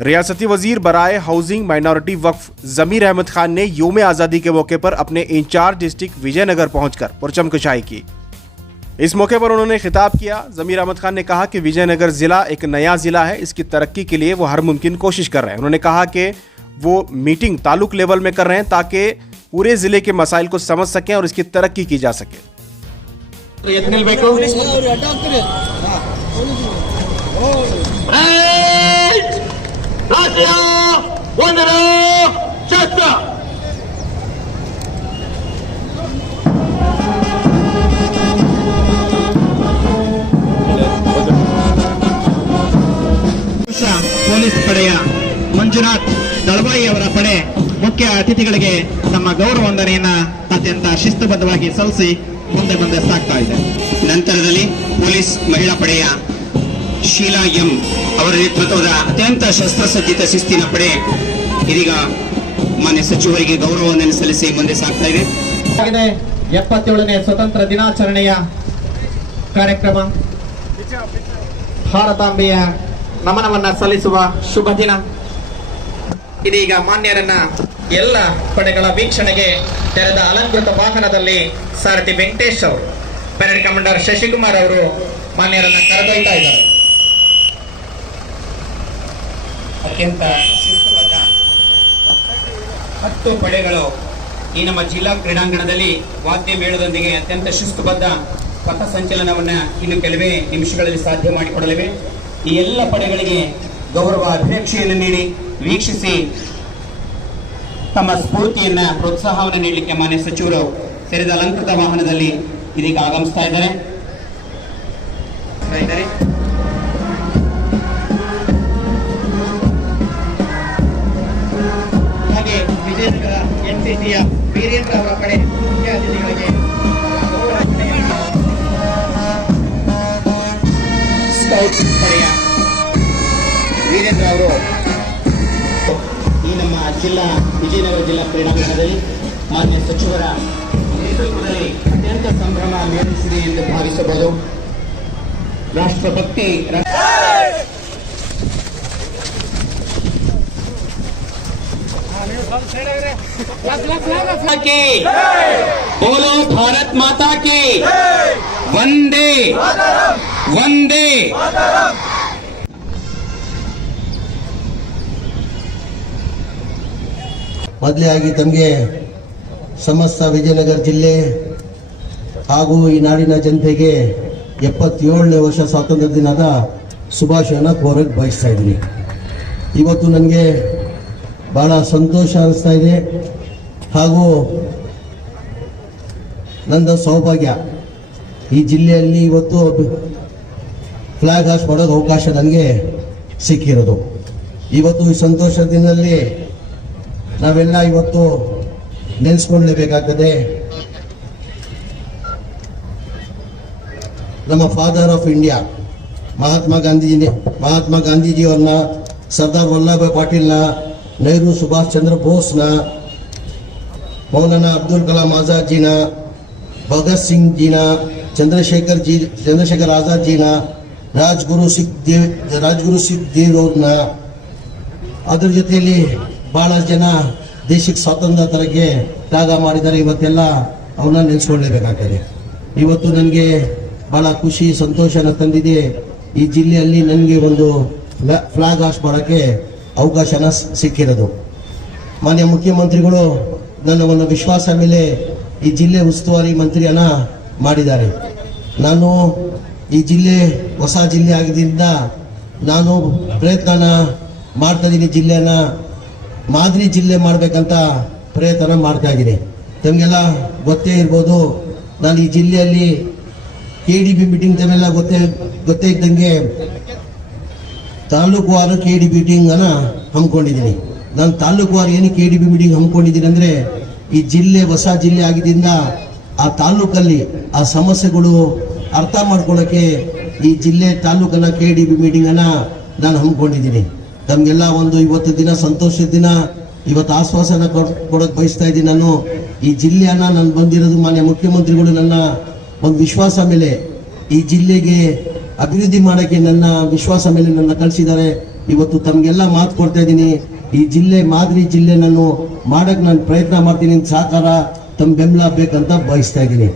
रियासती वजीर बराए हाउसिंग माइनॉरिटी वक्फ जमीर अहमद खान ने योम आज़ादी के मौके पर अपने इंचार्ज डिस्ट्रिक्ट विजयनगर पहुंचकर परचम कशाई की। इस मौके पर उन्होंने खिताब किया। जमीर अहमद खान ने कहा कि विजयनगर जिला एक नया जिला है, इसकी तरक्की के लिए वो हर मुमकिन कोशिश कर रहे हैं। उन्होंने कहा कि वो मीटिंग तालुक लेवल में कर रहे हैं ताकि पूरे जिले के मसाइल को समझ सकें और इसकी तरक्की की जा सके। ಪೊಲೀಸ್ ಪಡೆಯ ಮಂಜುನಾಥ್ ದಳವಾಯಿ ಅವರ ಪಡೆ ಮುಖ್ಯ ಅತಿಥಿಗಳಿಗೆ ತಮ್ಮ ಗೌರವ ವಂದನೆಯನ್ನ ಅತ್ಯಂತ ಶಿಸ್ತುಬದ್ಧವಾಗಿ ಸಲ್ಲಿಸಿ ಮುಂದೆ ಸಾಗ್ತಾ ಇದೆ. ನಂತರದಲ್ಲಿ ಪೊಲೀಸ್ ಮಹಿಳಾ ಪಡೆಯ ಶೀಲಾ ಎಂ ಅವರ ನೇತೃತ್ವದ ಅತ್ಯಂತ ಶಸ್ತ್ರಸಜ್ಜಿತ ಶಿಸ್ತಿನ ಪಡೆ ಇದೀಗ ಮಾನ್ಯ ಸಚಿವರಿಗೆ ಗೌರವವನ್ನು ಸಲ್ಲಿಸಿ ಮುಂದೆ ಸಾಗ್ತಾ ಇದೆ. 77ನೇ ಸ್ವತಂತ್ರ ದಿನಾಚರಣೆಯ ಕಾರ್ಯಕ್ರಮ ಭಾರತಾಂಬೆಯ ನಮನವನ್ನ ಸಲ್ಲಿಸುವ ಶುಭ ದಿನ. ಇದೀಗ ಮಾನ್ಯರನ್ನ ಎಲ್ಲ ಪಡೆಗಳ ವೀಕ್ಷಣೆಗೆ ತೆರೆದ ಅಲಂಕೃತ ವಾಹನದಲ್ಲಿ ಸಾರಥಿ ವೆಂಕಟೇಶ್ ಅವರು, ಪರೇಡ್ ಕಮಾಂಡರ್ ಶಶಿಕುಮಾರ್ ಅವರು ಮಾನ್ಯರನ್ನ ಕರೆದೊಯ್ತಾ ಇದ್ದಾರೆ. ಅತ್ಯಂತ ಶಿಸ್ತುಬದ್ಧ 10 ಪಡೆಗಳು ಈ ನಮ್ಮ ಜಿಲ್ಲಾ ಕ್ರೀಡಾಂಗಣದಲ್ಲಿ ವಾದ್ಯ ಮೇಳದೊಂದಿಗೆ ಅತ್ಯಂತ ಶಿಸ್ತುಬದ್ಧ ಪಥ ಸಂಚಲನವನ್ನ ಇನ್ನು ಕೆಲವೇ ನಿಮಿಷಗಳಲ್ಲಿ ಸಾಧ್ಯ ಮಾಡಿಕೊಡಲಿವೆ. ಈ ಎಲ್ಲ ಪಡೆಗಳಿಗೆ ಗೌರವ ಅಭಿರಕ್ಷೆಯನ್ನು ನೀಡಿ ವೀಕ್ಷಿಸಿ ತಮ್ಮ ಸ್ಫೂರ್ತಿಯನ್ನ ಪ್ರೋತ್ಸಾಹವನ್ನು ನೀಡಲಿಕ್ಕೆ ಮಾನ್ಯ ಸಚಿವರು ತೆರೆದ ಅಲಂಕೃತ ವಾಹನದಲ್ಲಿ ಇದೀಗ ಆಗಮಿಸ್ತಾ ಇದ್ದಾರೆ. ಹಾಗೆ ವಿಜಯನಗರ ಎನ್ಸಿಸಿಯ ವೀರೇಂದ್ರ ಅವರ ಕಡೆ ಮುಖ್ಯ ಅತಿಥಿಗಳಿಗೆ ಸ್ಕೌಟ್ ಪಡೆಯ ವೀರೇಂದ್ರ ಅವರು ಈ ನಮ್ಮ ವಿಜಯನಗರ ಜಿಲ್ಲಾ ಕ್ರೀಡಾಂಗಣದಲ್ಲಿ ಮಾನ್ಯ ಸಚಿವರ ನೇತೃತ್ವದಲ್ಲಿ ಅತ್ಯಂತ ಸಂಭ್ರಮ ಮೇಲಿಸಿದೆ ಎಂದು ಭಾವಿಸಬಹುದು. ರಾಷ್ಟ್ರಭಕ್ತಿ बोलो भारत माता की वंदे वंदे। ಮೊದಲಾಗಿ ತಮಗೆ ಸಮಸ್ತ ವಿಜಯನಗರ ಜಿಲ್ಲೆ ಹಾಗೂ ಈ ನಾಡಿನ ಜನತೆಗೆ 77ನೇ ವರ್ಷ ಸ್ವಾತಂತ್ರ್ಯ ದಿನದ ಶುಭಾಶಯನ ಕೋರಕ್ಕೆ ಬಯಸ್ತಾ ಇದ್ದೀನಿ. ಇವತ್ತು ನನಗೆ ಭಾಳ ಸಂತೋಷ ಅನಿಸ್ತಾ ಇದೆ ಹಾಗೂ ನನ್ನ ಸೌಭಾಗ್ಯ ಈ ಜಿಲ್ಲೆಯಲ್ಲಿ ಇವತ್ತು ಫ್ಲಾಗ್ ಹಾಸ್ಟ್ ಮಾಡೋದು ಅವಕಾಶ ನನಗೆ ಸಿಕ್ಕಿರೋದು. ಇವತ್ತು ಈ ಸಂತೋಷ ದಿನದಲ್ಲಿ ನಾವೆಲ್ಲ ಇವತ್ತು ನೆನೆಸ್ಕೊಳ್ಳಲೇಬೇಕಾಗ್ತದೆ ನಮ್ಮ ಫಾದರ್ ಆಫ್ ಇಂಡಿಯಾ ಮಹಾತ್ಮ ಗಾಂಧೀಜಿಯವ್ರನ್ನ, ಸರ್ದಾರ್ ವಲ್ಲಭಭಾಯ್ ಪಾಟೀಲ್ನ, ನೆಹರು ಸುಭಾಷ್ ಚಂದ್ರ ಬೋಸ್ನ, ಮೌಲಾನಾ ಅಬ್ದುಲ್ ಕಲಾಂ ಆಜಾದ್ ಜಿನ, ಭಗತ್ ಸಿಂಗ್ ಜಿನ, ಚಂದ್ರಶೇಖರ್ ಆಜಾದ್ ಜಿನ, ರಾಜ್ಗುರು ಸಿಖ್ ದೇವ್ರವ್ರನ್ನ, ಅದ್ರ ಜೊತೆಯಲ್ಲಿ ಬಹಳಷ್ಟು ಜನ ದೇಶಕ್ಕೆ ಸ್ವಾತಂತ್ರ್ಯ ತರಕ್ಕೆ ತ್ಯಾಗ ಮಾಡಿದ್ದಾರೆ. ಇವತ್ತೆಲ್ಲ ಅವನ್ನ ನೆನೆಸ್ಕೊಳ್ಳೇಬೇಕಾಗ್ತದೆ. ಇವತ್ತು ನನಗೆ ಬಹಳ ಖುಷಿ ಸಂತೋಷನ ತಂದಿದೆ. ಈ ಜಿಲ್ಲೆಯಲ್ಲಿ ನನಗೆ ಒಂದು ಫ್ಲಾಗ್ ಹಾಸ್ಟ್ ಮಾಡೋಕ್ಕೆ ಅವಕಾಶನ ಸಿಕ್ಕಿರೋದು. ಮಾನ್ಯ ಮುಖ್ಯಮಂತ್ರಿಗಳು ನನ್ನ ಒಂದು ವಿಶ್ವಾಸ ಮೇಲೆ ಈ ಜಿಲ್ಲೆ ಉಸ್ತುವಾರಿ ಮಂತ್ರಿಯನ್ನ ಮಾಡಿದ್ದಾರೆ. ನಾನು ಈ ಜಿಲ್ಲೆ ಹೊಸ ಜಿಲ್ಲೆ ಆಗಿದ್ದರಿಂದ ನಾನು ಪ್ರಯತ್ನನ ಮಾಡ್ತಾ ಇದ್ದೀನಿ. ಜಿಲ್ಲೆನ ಮಾದರಿ ಜಿಲ್ಲೆ ಮಾಡಬೇಕಂತ ಪ್ರಯತ್ನ ಮಾಡ್ತಾ ಇದ್ದೀನಿ. ತಮಗೆಲ್ಲ ಗೊತ್ತೇ ಇರ್ಬೋದು, ನಾನು ಈ ಜಿಲ್ಲೆಯಲ್ಲಿ KDB ಮೀಟಿಂಗ್ ತಮ್ಮೆಲ್ಲ ಗೊತ್ತೇ ಇದ್ದಂಗೆ ತಾಲೂಕುವಾರು KDB ಮೀಟಿಂಗ್ ಅನ್ನ ಹಮ್ಮಿಕೊಂಡಿದ್ದೀನಿ. ನಾನು ತಾಲೂಕುವಾರು ಏನು KDB ಮೀಟಿಂಗ್ ಹಮ್ಮಿಕೊಂಡಿದ್ದೀನಿ ಅಂದರೆ ಈ ಜಿಲ್ಲೆ ಹೊಸ ಜಿಲ್ಲೆ ಆಗಿದ್ದರಿಂದ ಆ ತಾಲೂಕಲ್ಲಿ ಆ ಸಮಸ್ಯೆಗಳು ಅರ್ಥ ಮಾಡ್ಕೊಳ್ಳೋಕ್ಕೆ ಈ ಜಿಲ್ಲೆ ತಾಲೂಕನ್ನ KDB ಮೀಟಿಂಗ್ ಅನ್ನ ನಾನು ಹಮ್ಮಿಕೊಂಡಿದ್ದೀನಿ. ತಮಗೆಲ್ಲ ಒಂದು ಇವತ್ತು ದಿನ ಸಂತೋಷದ ದಿನ, ಇವತ್ತು ಆಶ್ವಾಸನ ಕೊಡೋಕೆ ಬಯಸ್ತಾ ಇದ್ದೀನಿ. ನಾನು ಈ ಜಿಲ್ಲೆಯನ್ನ ನಾನು ಬಂದಿರೋದು ಮಾನ್ಯ ಮುಖ್ಯಮಂತ್ರಿಗಳು ನನ್ನ ಒಂದು ವಿಶ್ವಾಸ ಮೇಲೆ ಈ ಜಿಲ್ಲೆಗೆ ಅಭಿವೃದ್ಧಿ ಮಾಡೋಕ್ಕೆ ನನ್ನ ವಿಶ್ವಾಸ ಮೇಲೆ ನನ್ನ ಕಳಿಸಿದ್ದಾರೆ. ಇವತ್ತು ತಮಗೆಲ್ಲ ಮಾತು ಕೊಡ್ತಾ ಇದ್ದೀನಿ. ಈ ಜಿಲ್ಲೆ ಮಾದರಿ ಜಿಲ್ಲೆ ನಾನು ಮಾಡಕ್ ನಾನು ಪ್ರಯತ್ನ ಮಾಡ್ತೀನಿ. ಸಹಕಾರ ತಮ್ಮ ಬೆಂಬಲ ಬೇಕಂತ ಬಯಸ್ತಾ ಇದ್ದೀನಿ.